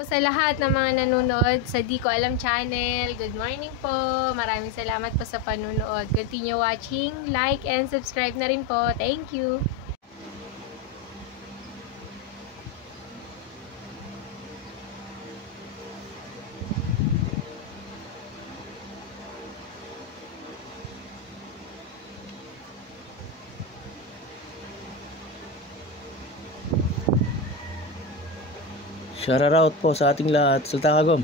Sa lahat ng mga nanonood sa Di Ko Alam channel, good morning po. Maraming salamat po sa panunood. Continue watching, like and subscribe na rin po. Thank you. Shoutout po sa ating lahat. Salta Kagom.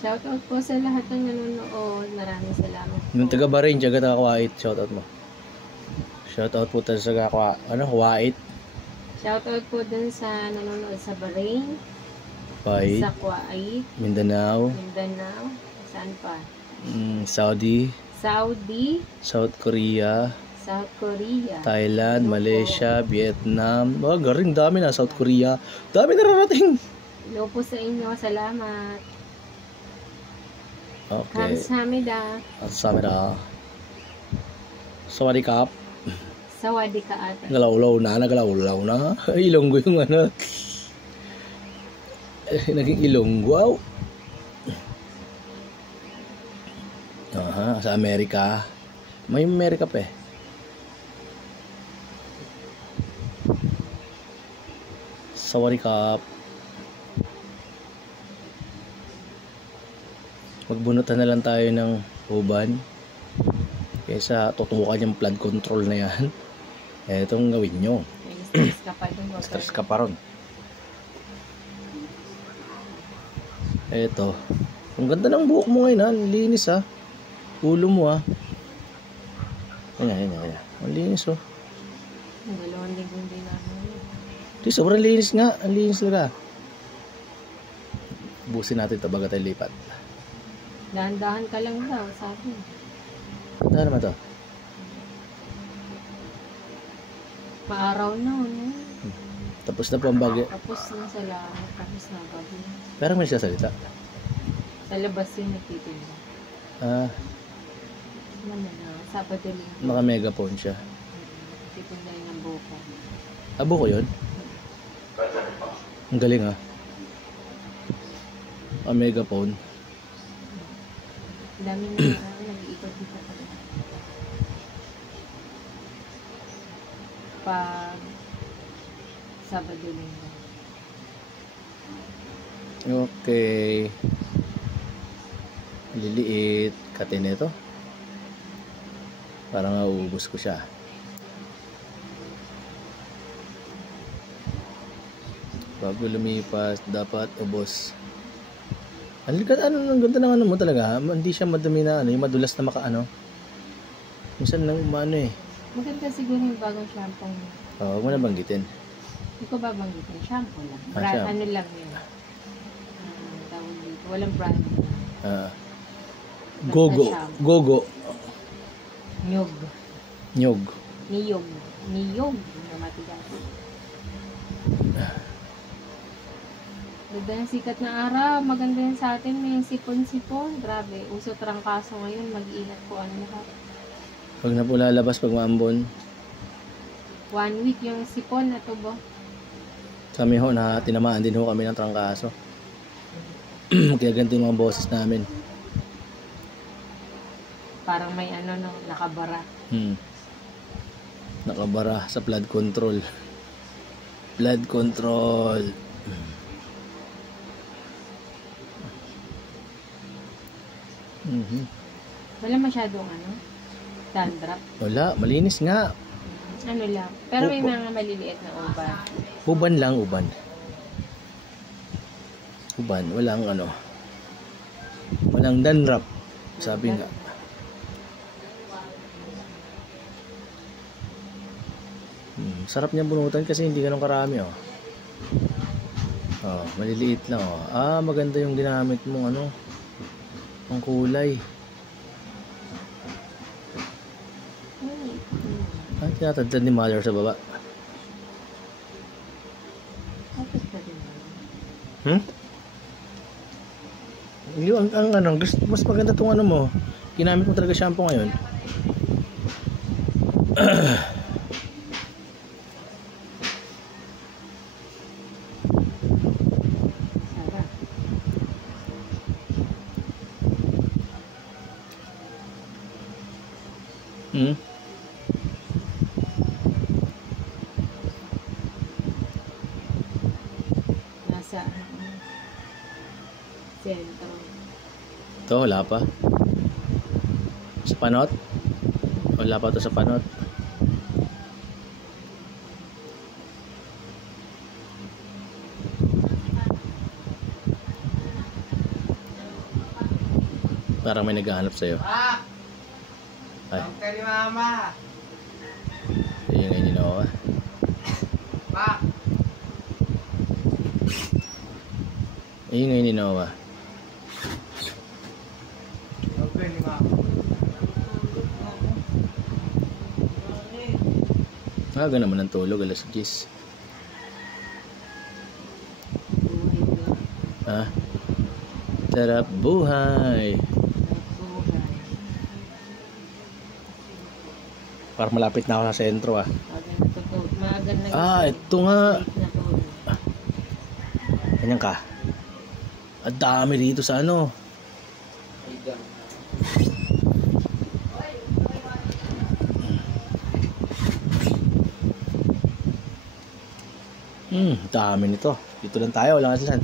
Shoutout po sa lahat ng nanonood. Maraming salamat po. Yung taga Bahrain, taga Kuwait, shoutout mo. Shoutout po tayo sa Kuwait. Shoutout po dun sa nanonood sa Bahrain, Kuwait, sa Kuwait, Mindanao, saan pa? Saudi, South Korea, Hello Thailand, Malaysia, Vietnam. Garing dami na. South Korea. Dami nararating. Hello po sa inyo. Salamat. Okay. Kamsahamnida. Kamsahamnida. Sawadikap. Sawadika ata. Nagalaulaw na. Ilonggo yung ano. Naging Ilonggo. Aha, sa Amerika. May Amerika pa eh. Sawadikap. Magbunutan na lang tayo ng uban kaysa tutukan yung flood control na yan. Etong gawin nyo. Stress ka pa ron. Eto. Ang ganda ng buhok mo ngayon ha. Linis ha. Ulo mo ha. Ayan. Ang linis oh. Dalawang linggong din namin. Di, sobrang linis nga. Ang linis talaga. Busin natin ito baga tayo lipat. Dahan-dahan ka lang daw, sabi. Ano naman to? Maaraw na, no? Tapos na po ang bagyo. Tapos na sa langit, tapos na bagyo. Pero may siya salita. Sa labas yung nagtitinda. Naman na, Sabado Linggo. Naka-megaphone siya. Titinda yun ng buko. Abo ko yun? Ang galing ha. Megaphone. Daming nag-iikot dito pa rin. Pag Sabado Linggo. Okay. Liliit. Katin ito. Parang nauubos ko siya. Bago lumipas, dapat ubos. Ang ganda ng ano mo talaga. Hindi siya madumi na ano, yung madulas na minsan nang umano eh. Maganda siguro yung bagong shampoo mo. Huwag mo na banggitin. Hindi ko babanggitin. Shampoo lang. Shampoo. Ano lang yun. Tawag dito. Walang brand. Gogo. Nyog. Niyog. Niyog. Na matigas. Ganda yung sikat na araw. Maganda yan sa atin. May sipon-sipon. Grabe. Uso trangkaso ngayon. Mag-iingat po ano lahat. Pag na po lalabas pag maambon. 1 week yung sipon na tubo. Kami ho na tinamaan din ho kami ng trangkaso. Kaya ganito yung mga boses namin. Parang may nakabara. Nakabara sa flood control. Flood control. Wala masyadong dandruff. Wala, malinis nga. Ano lang. Pero may mga maliliit na uban. Uban lang, uban. Walang walang dandruff. Sabi nga. Sarap niya bunutan kasi hindi ganun karami oh. Maliliit lang oh. Maganda yung ginamit mong ang kulay. Tinatadtad ni mother sa baba. Mas maganda tong mo. Ginamit mo talaga shampoo ngayon. sa sentro. Ito, wala pa. Sa panot? Wala pa to sa panot. Parang may naghahanap sa'yo. Ay. Kay mama. Ayun ngayon yun ako. Pa. Ayun ngayon yun ako. Okay ni mama. Aga naman ang tulog, alas 10. Ah, sarap buhay. Parang malapit na ako sa sentro ah. Ah, ito nga. Ganyan ka. Ang dami dito sa ano. Dami nito. Dito lang tayo, walang aslan.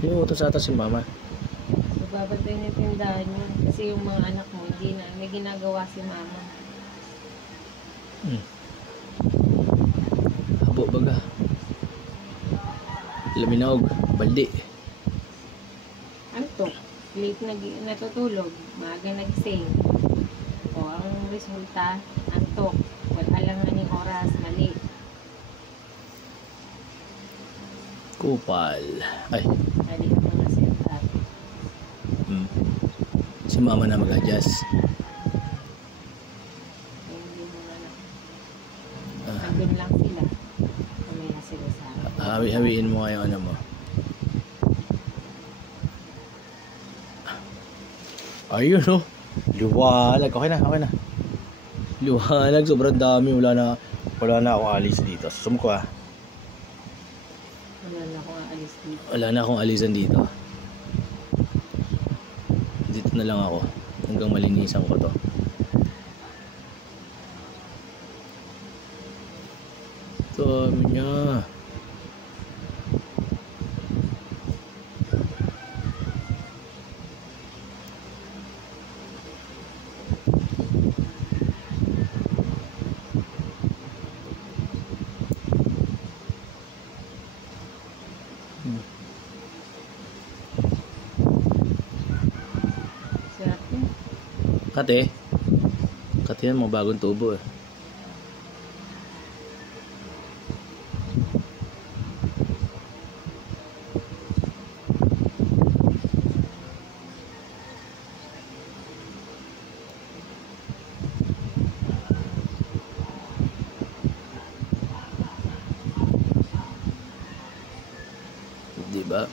Yung utos ata si mama. Babantay niya tindahan niya. Kasi yung mga anak mo, hindi na. May ginagawa si mama. Habo baga. Laminaog, baldi. Antok. Late natutulog. Maaga nagising. O, ang resulta, antok. Wala lang na yung oras. Mali. Kupal. Ay, Mali ang mga setup. si mama na mag-adjust. Hindi mo na lang. Ah, Andun lang sila. Kami na sila sa akin. hawi-hawiin mo nga yung ano mo. Ayun oh. Liwanag. Okay na, okay na. Liwanag, sobrang dami. Wala na akong alis dito. Susum ko ah. Wala na akong aalis dito. Wala na akong alisan dito. Dito na lang ako. Hanggang malinisan ko to. Dami niya. Sarap yun. Kate. Kate yan, mga bagong tubo eh. Diba?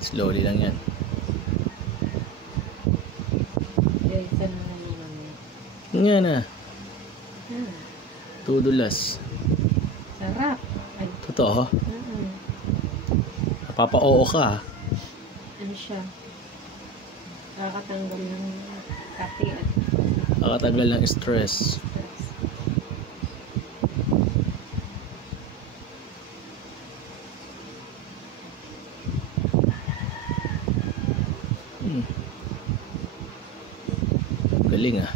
Slowly lang yan. Guys, ano na naman yun? Nga na. Hmm. Tudulas. Sarap. Ay, Totoo. mm-mm. Napapa-oo ka ah. Ano siya? Nakakatanggal ng kati at Nakatanggal ng stress. stress. Galing ah.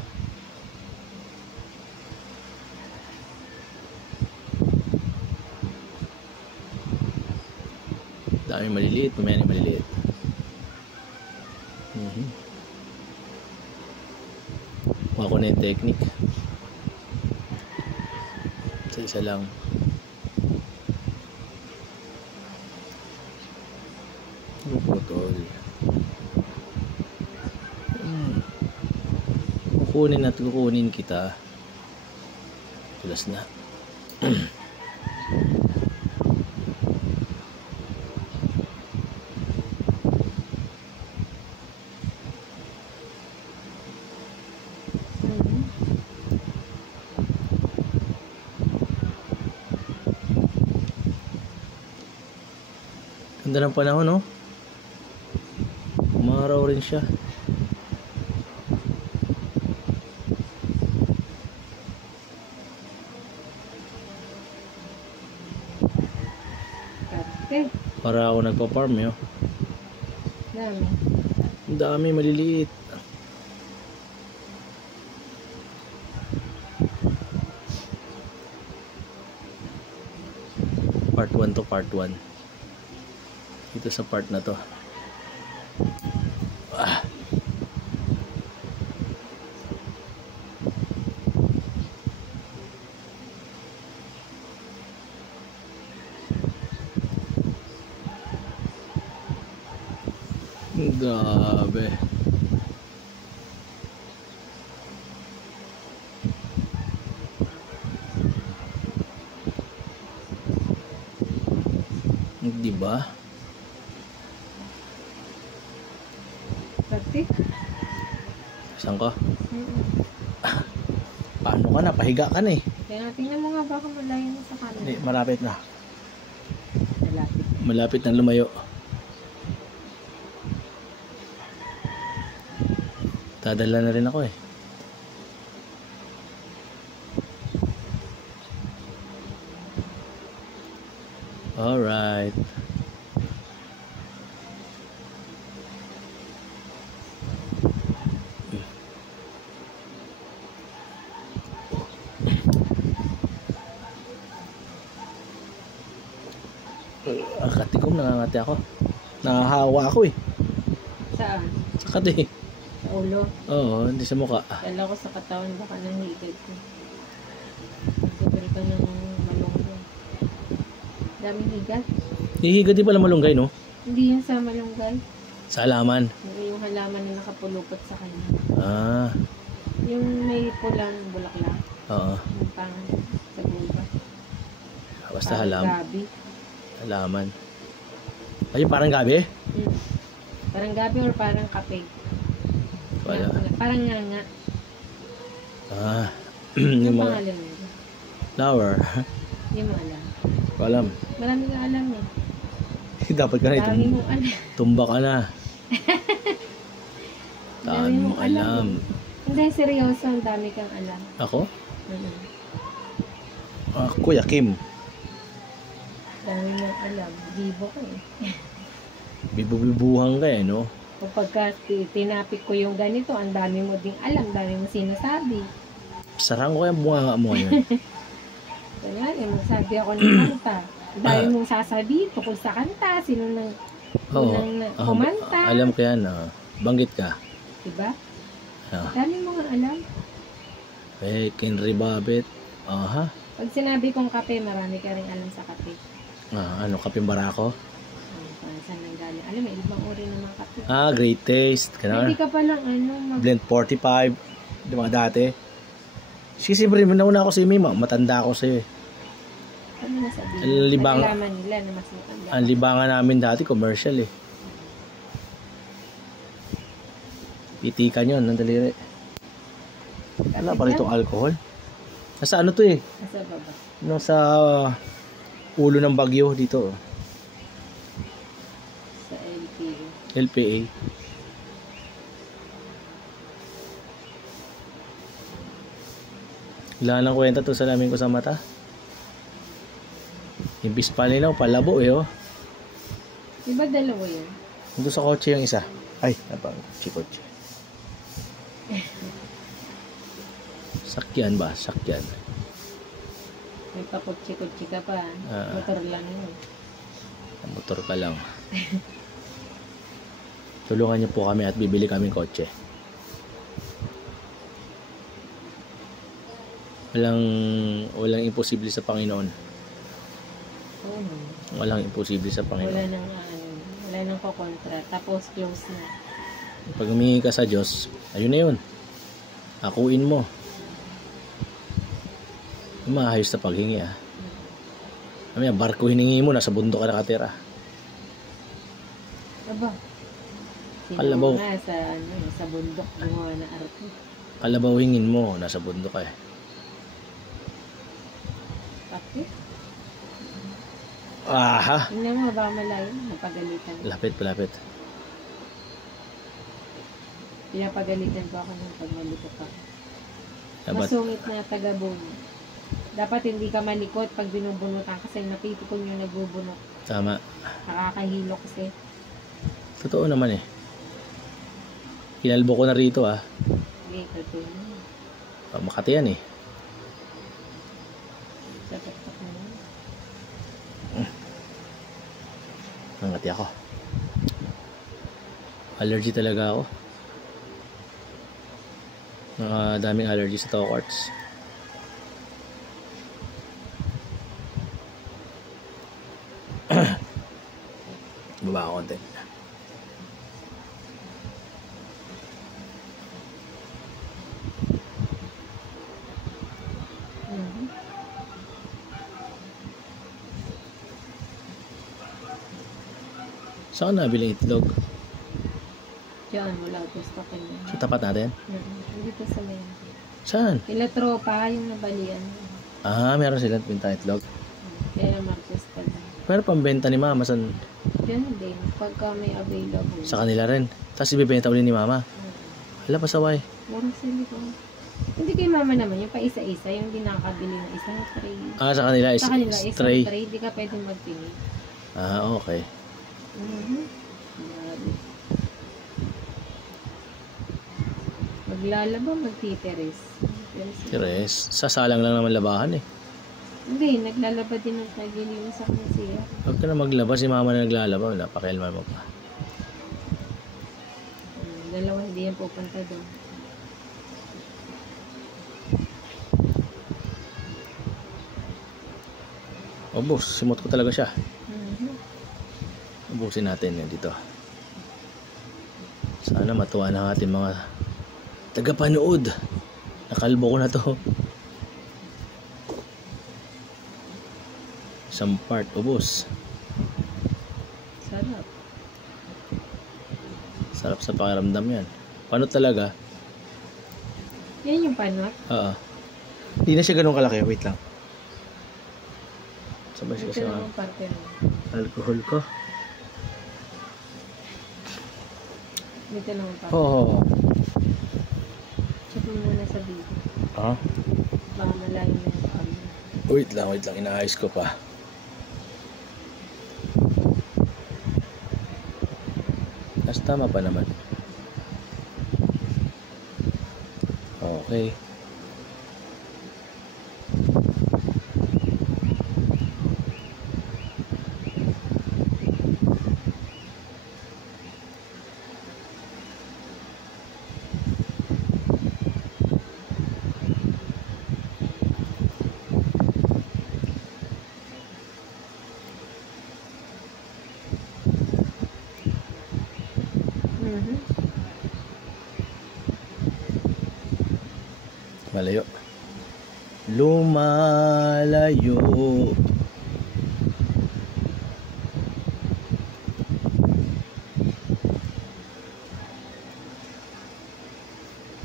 Dami maliliit, mamaya maliliit. Kuha ko na yung technique. Isa lang. Putol. Kukunin at kukunin kita. Tulas na. Ganda ng panahon, no? Umaraw rin siya. Karte. Para ako nagpa-farm, yo. Dami. Ang dami, maliliit. Part 1 to part 1. Dito sa part na to. Ah. Grabe. Di ba? Karte. Saan ka? Paano ka na? Pahiga ka na eh. Kaya tingnan mo nga baka malayo na sa kanan. Hindi, malapit na. Malapit. Malapit na lumayo. Dadala na rin ako eh. Alright. Katikom, nangangati ako. Nahahawa ako eh. Saan? Sa kati. Sa ulo. Oo, hindi sa mukha. Kala ko sa katawan baka nang higad ko. Super ka ng malunggay. Daming higad. Hihiga di pala malunggay, no? Hindi yan sa malunggay. Sa halaman. Yung halaman na nakapulupot sa kanya. Ah, Yung may pulang bulaklak. oo. Yung pang sa guba. Basta Parang gabi. halaman. Ay, parang gabi? Hmm. Parang gabi or parang kape. Wala. Parang nga. Ah, Yung yung mga pangalan nito. flower. Hindi mo alam. Alam. Marami ka alam eh. Dapat ka na Dami mong alam. tumba ka na. Dami Dami mong mong alam. Hindi, seryoso. Ang dami kang alam. Ako? Mhm. Kuya Kim. Dami mong alam. Bibo ko eh. Bibubuhan ka eh, no? O pagka tinapik ko yung ganito, ang dami mo ding alam. Dami mo sinasabi. Sarang ko yung bunga mo ngayon. Kaya eh, magsabi ako ng kanta. Ang dami mong sasabi tungkol sa kanta. Sino nang Oo. unang kumanta. Alam ko yan. Banggit ka. Diba? Ah. Dami mo nga alam. Eh, Kenry Babet. Aha. Pag sinabi kong kape, marami ka rin alam sa kape. Ano, kaping barako? Saan nang galing? Alam, may ibang uri ng mga kape. Great taste. Hindi ka palang Blend 45. Di mga dati. Kasi siyempre, nauna ako sa Mima. Matanda ako sa'yo eh. Ano na sabihin? Ang libang- Nalalaman nila na mas matanda. Ang libangan namin dati, commercial eh. Pitikan yun, ng daliri. Wala pa rin itong alcohol. Nasa ano to eh? Nasa baba. Nasa ulo ng bagyo dito. Sa LPU. LPA. Wala nang kwenta to sa namin ko sa mata. Imbis pa nila, palabo eh oh. Diba dalawa yun? Nandun sa kotse yung isa. Ay, napang kotse. Sakyan ba? Sakyan. May pakutsi-kutsi ka pa. Ah. Motor lang yun. Motor ka lang. Tulungan niyo po kami at bibili kaming kotse. Walang imposible sa Panginoon. Oo. Walang imposible sa Wala Panginoon. wala nang kukontra. Tapos close na. Pag humingi ka sa Diyos, ayun na yun. Akuin mo. Maayos na paghingi ah. Mamaya, barko hiningi mo, nasa bundok ka nakatira. Aba. Kalabaw. Nga sa bundok gumawa na arte. Kalabaw hingin mo, nasa bundok ka eh. Pati? Aha! Hindi mo ba malayo? Napagalitan. Lapit. Pinapagalitan ko ako ng pagmalikot ako. Dapat, Masungit na taga-bunot. Dapat hindi ka malikot pag binubunutan kasi napipikon yung nagbubunot. tama. Nakakahilo kasi. Totoo naman eh. Kinalbo ko na rito ah. Hindi, totoo na. Makati yan eh. Dapat pa ka na. Nangati ako. Allergy talaga ako. Daming allergy sa toe quartz. Baba ako konti. Mhm. Saan ka nabiling itlog? Diyan, wala. Gusto ko niya. Sa tapat natin? Dito sa may. Saan? Sila tropa, yung nabalian. Meron silang bintang itlog. Kaya Marcos pa lang. Pero pambenta ni mama Diyan din. Pagka may available. sa kanila rin. Tapos ibibenta ulit ni mama. Hala, pasaway. Meron sila ko. Hindi kay mama naman. Yung pa isa-isa. Yung di nakakabili ng isang tray. Sa kanila is Sa kanila, isang stray. tray. Di ka pwedeng magpili. Okay. Grabe. Maglalaba, magtiteres. Tires. Sasalang lang naman labahan eh. Hindi, naglalaba din ng tagiliw sa kanila. Huwag ka na maglaba. Si mama na naglalaba. Wala, pakialman mo pa. Dalawa hindi yan pupunta doon. Boss, simot ko talaga siya. Mhm. Ubusin natin yan dito. Sana matuwa ng ating mga tagapanood. Nakalbo ko na to. Isang part, ubos. Sarap. Sarap sa pakiramdam yan. Paano talaga? Yan yung panot. Hindi na siya ganun kalaki. Wait lang. Sabay siya Ito sa lang yung parte mo. alcohol ko. Ito lang yung parte. Oo. Check mo muna sa video. Baka malayo na yung kami. Wait lang. Inaayos ko pa. Tama pa naman. Okay. Malayo. Lumalayo.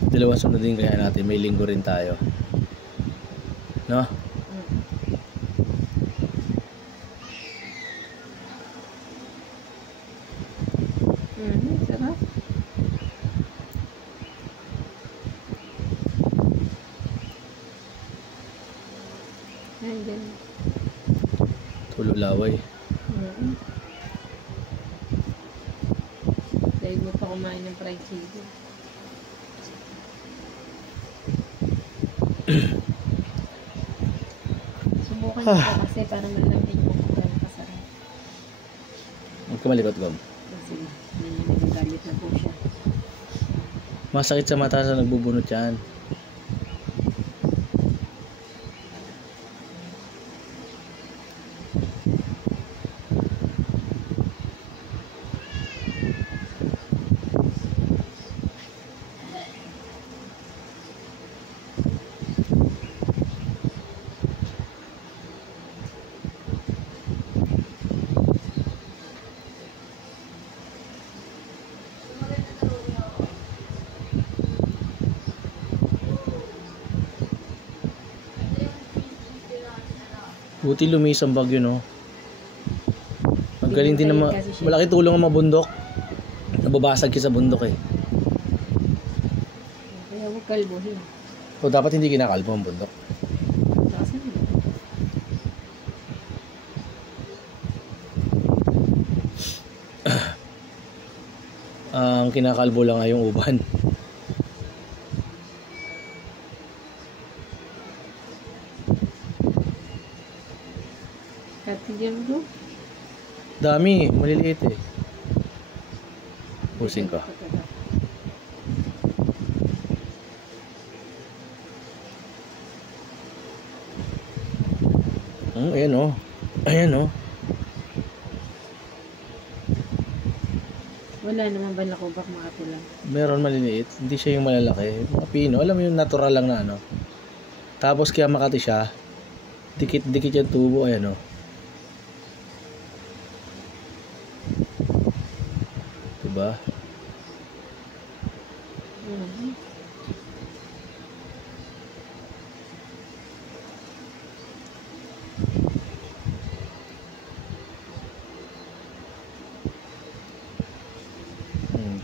Dalawang sunod din kaya natin. May linggo rin tayo. No? Sarap. Ayan. Tulo laway. Dahil mo pa kumain ng fried chicken. Subukan mo pa kasi para malamin mo kung gano'n kasarap. Huwag ka malikot, Gom. Kasi nagagalit na po siya. Masakit sa mata sa nagbubunot yan. Buti lumis ang bagyo, no? Galing din naman. Kasi siya. Malaki tulong ang mabundok. Nababasag ka sa bundok eh. Kaya huwag kalbuhin. O dapat hindi kinakalbo ang bundok. Kasi Ang kinakalbo lang ay yung uban. Katigyan mo. Dami, maliliit eh. Pusing ka. Ayan o. Ayan o. Wala naman ba nakubak makatulang? Meron maliliit. Hindi siya yung malalaki. Mga pino. Alam mo yung natural lang na ano. Tapos kaya makati siya. Dikit-dikit yung tubo. Ayan o. Diba?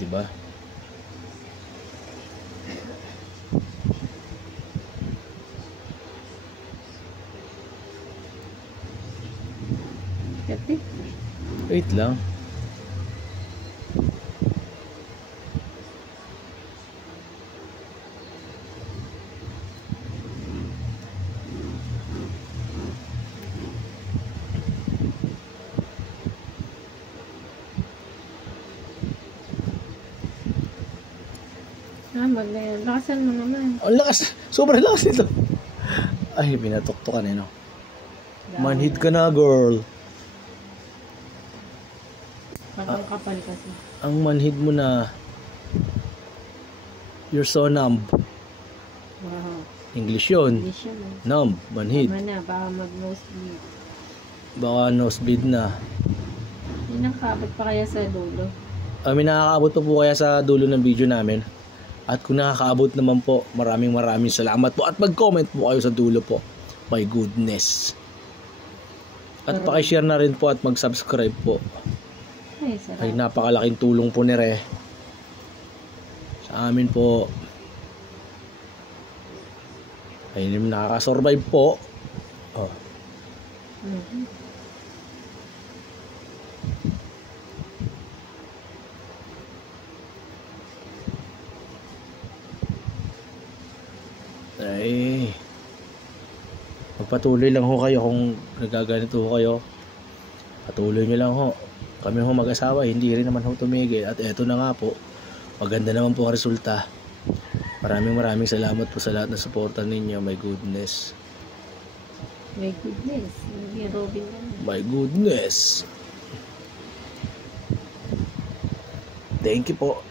Diba? Kati. Wait lang. Magayon. Lakasan mo naman. Ang lakas. Sobrang lakas nito. Ay, pinatuktukan eh no. Manhid ka na, girl. Parang kapal kasi. Ang manhid mo na. You're so numb. Wow. English yun. Hindi siya man. Numb, manhid. Tama na, baka mag-nosebleed. Baka nosebleed na. Hindi nakakabot pa kaya sa dulo. May nakakaabot pa po kaya sa dulo ng video namin. At kung nakakaabot naman po, maraming salamat po. At mag-comment po kayo sa dulo po. My goodness. At pakishare na rin po at mag-subscribe po. Ay, sarap. Ay napakalaking tulong po ni Re. Sa amin po. Ay nakaka-survive po. Oh. Ay, magpatuloy lang ho kayo kung nagaganito ho kayo. Patuloy nyo lang ho. Kami ho mag-asawa, hindi rin naman ho tumigil. At eto na nga po, maganda naman po ang resulta. Maraming salamat po sa lahat ng suporta ninyo. My goodness. My goodness. Hindi Robin lang. My goodness. Thank you po.